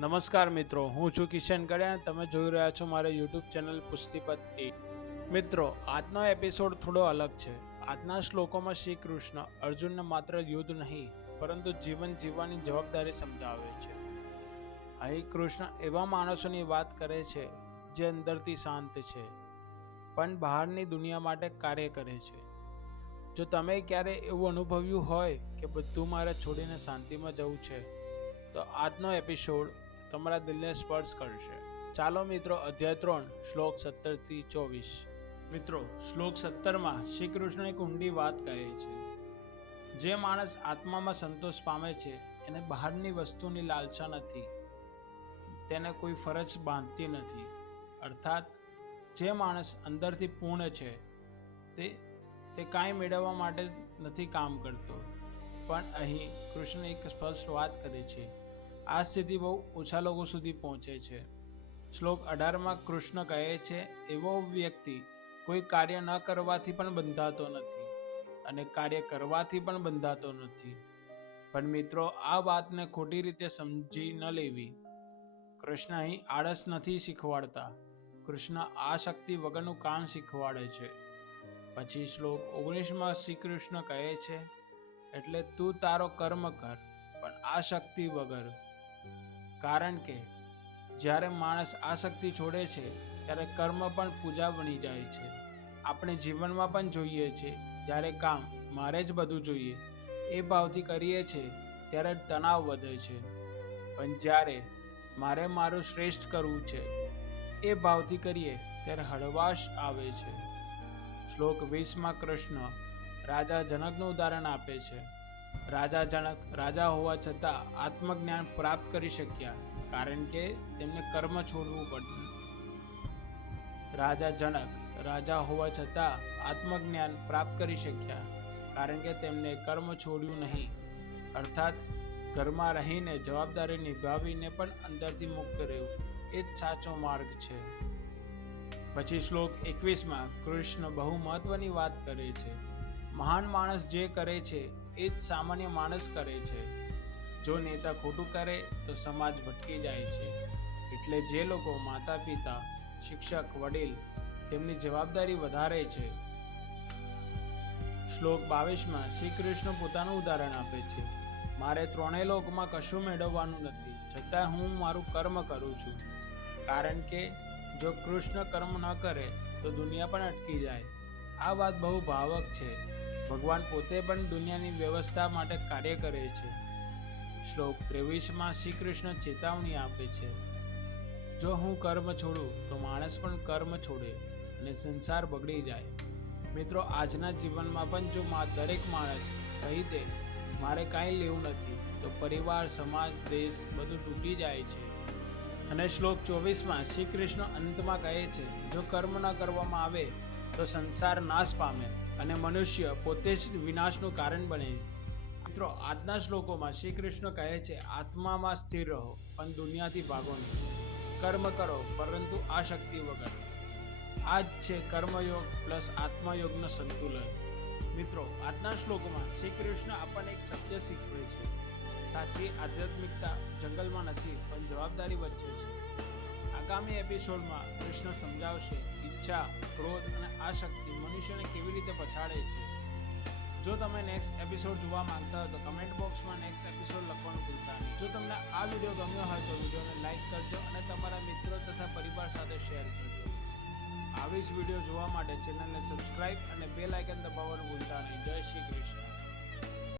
નમસ્કાર મિત્રો, હું છું કિશન કડિયા અને તમે જોઈ રહ્યા છો મારા યુટ્યુબ ચેનલ પુસ્તિપત 8। મિત્રો, આજનો એપિસોડ થોડો અલગ છે। આજના શ્લોકોમાં શ્રી કૃષ્ણ અર્જુનને માત્ર યુદ્ધ નહીં પરંતુ જીવન જીવવાની જવાબદારી સમજાવે છે। અહીં કૃષ્ણ એવા માણસોની વાત કરે છે જે અંદરથી શાંત છે પણ બહારની દુનિયા માટે કાર્ય કરે છે। જો તમે ક્યારે એવું અનુભવ્યું હોય કે બધું મારે છોડીને શાંતિમાં જવું છે, તો આજનો એપિસોડ તમારા દિલને સ્પર્શ કરશે। ચાલો મિત્રો, અધ્યાય 3 શ્લોક 17 થી 24। મિત્રો, શ્લોક 17માં શ્રી કૃષ્ણ એક ઊંડી વાત કહે છે। જે માણસ આત્મામાં સંતોષ પામે છે એને બહારની વસ્તુની લાલસા નથી, તેને કોઈ ફરજ બાંધતી નથી। અર્થાત જે માણસ અંદરથી પૂર્ણ છે તે કાંઈ મેળવવા માટે નથી કામ કરતો। પણ અહીં કૃષ્ણ એક સ્પષ્ટ વાત કરે છે। આ સ્થિતિ બહુ ઓછા લોકો સુધી પહોંચે છે। શ્લોક 18માં કૃષ્ણ કહે છે, એવો વ્યક્તિ કોઈ કાર્ય ન કરવાથી પણ બંધાતો નથી અને કાર્ય કરવાથી પણ બંધાતો નથી। પણ મિત્રો, આ વાતને ખોટી રીતે સમજી ન લેવી। કૃષ્ણ અહીં આળસ નથી શીખવાડતા, કૃષ્ણ આ શક્તિ વગરનું કામ શીખવાડે છે। પછી શ્લોક 19માં શ્રી કૃષ્ણ કહે છે, એટલે તું તારો કર્મ કર પણ આ શક્તિ વગર। કારણ કે જ્યારે માણસ આ શક્તિ છોડે છે ત્યારે કર્મ પણ પૂજા બની જાય છે। આપણે જીવનમાં પણ જોઈએ છે, જ્યારે કામ મારે જ બધું જોઈએ એ ભાવથી કરીએ છીએ ત્યારે તણાવ વધે છે, પણ જ્યારે મારે મારું શ્રેષ્ઠ કરવું છે એ ભાવથી કરીએ ત્યારે હળવાશ આવે છે। શ્લોક 20માં કૃષ્ણ રાજા જનકનું ઉદાહરણ આપે છે। રાજા જનક રાજા હોવા છતાં આત્મજ્ઞાન પ્રાપ્ત કરી શક્યા કારણ કે તેમને કર્મ છોડવું પડ્યું। રાજા જનક રાજા હોવા છતાં આત્મજ્ઞાન પ્રાપ્ત કરી શક્યા કારણ કે તેમને કર્મ છોડ્યું નહીં। અર્થાત ઘરમાં રહીને જવાબદારી નિભાવીને પણ અંદરથી મુક્ત રહેવું એ જ સાચો માર્ગ છે। પછી શ્લોક 21માં કૃષ્ણ બહુ મહત્વની વાત કરે છે। મહાન માણસ જે કરે છે એ જ સામાન્ય માણસ કરે છે। જો નેતા ખોટું કરે તો સમાજ ભટકી જાય છે। એટલે જે લોકો માતા પિતા, શિક્ષક, વડીલ તેમની જવાબદારી વધારે છે। શ્લોક 22માં શ્રી કૃષ્ણ પોતાનું ઉદાહરણ આપે છે। મારે ત્રણેય લોકમાં કશું મેળવવાનું નથી, છતાં હું મારું કર્મ કરું છું। કારણ કે જો કૃષ્ણ કર્મ ન કરે તો દુનિયા પણ અટકી જાય। આ વાત બહુ ભાવક છે। ભગવાન પોતે પણ દુનિયાની વ્યવસ્થા માટે કાર્ય કરે છે। શ્લોક 23માં શ્રી કૃષ્ણ ચેતવણી આપે છે। જો હું કર્મ છોડું તો માણસ પણ કર્મ છોડે અને સંસાર બગડી જાય। મિત્રો, આજના જીવનમાં પણ જો દરેક માણસ કહી દે મારે કાંઈ લેવું નથી, તો પરિવાર, સમાજ, દેશ બધું તૂટી જાય છે। અને શ્લોક 24માં શ્રી કૃષ્ણ અંતમાં કહે છે, જો કર્મ ન કરવામાં આવે તો સંસાર નાશ પામે અને મનુષ્ય પોતે જ વિનાશનું કારણ બને। મિત્રો, આજના શ્લોકોમાં શ્રી કૃષ્ણ કહે છે, આત્મામાં સ્થિર રહો પણ દુનિયાથી ભાગો નહીં। કર્મ કરો પરંતુ આ શક્તિ વગર। આ જ છે કર્મયોગ પ્લસ આત્મયોગનો સંતુલન। મિત્રો, આજના શ્લોકમાં શ્રી કૃષ્ણ આપણને એક સત્ય શીખવે છે। સાચી આધ્યાત્મિકતા જંગલમાં નથી પણ જવાબદારી વચ્ચે છે। આગામી એપિસોડમાં કૃષ્ણ સમજાવશે ઈચ્છા, ક્રોધ અને આસક્તિ મનુષ્યને કેવી રીતે પછાડે છે। જો તમે નેક્સ્ટ એપિસોડ જોવા માંગતા હોય તો કમેન્ટ બોક્સમાં નેક્સ્ટ એપિસોડ લખવાનું ભૂલતા નહીં। જો તમને આ વિડીયો ગમ્યો હોય તો વિડીયોને લાઇક કરજો અને તમારા મિત્રો તથા પરિવાર સાથે શેર કરજો। આવી જ વિડીયો જોવા માટે ચેનલને સબસ્ક્રાઇબ અને બેલ આઇકન દબાવવાનું ભૂલતા નહીં। જય શ્રી કૃષ્ણ।